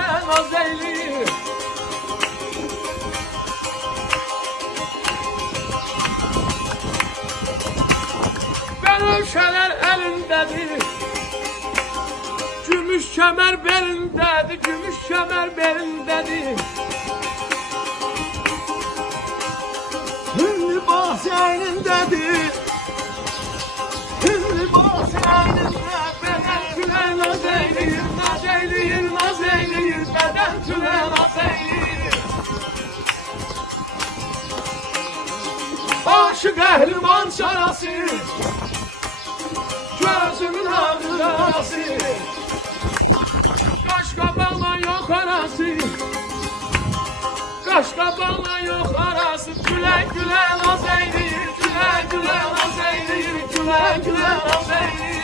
güle naz eyleyir. Benövşələr əlindədir, gümüş kəmər belindədir, gümüş kəmər belindədir. Libas əynindədir, libas əynində, bədən tülə naz eyləyir, naz eyləyir, naz eyləyir, bədən tülə naz eyləyir. Başı qəhrəman çarası, gözümün ağrısı, qaşqabaqla yox arası, qaşqabaqla yox arası, gülə gülə naz eyləyir, gülə gülə naz eyləyir, gülə gülə naz eyləyir.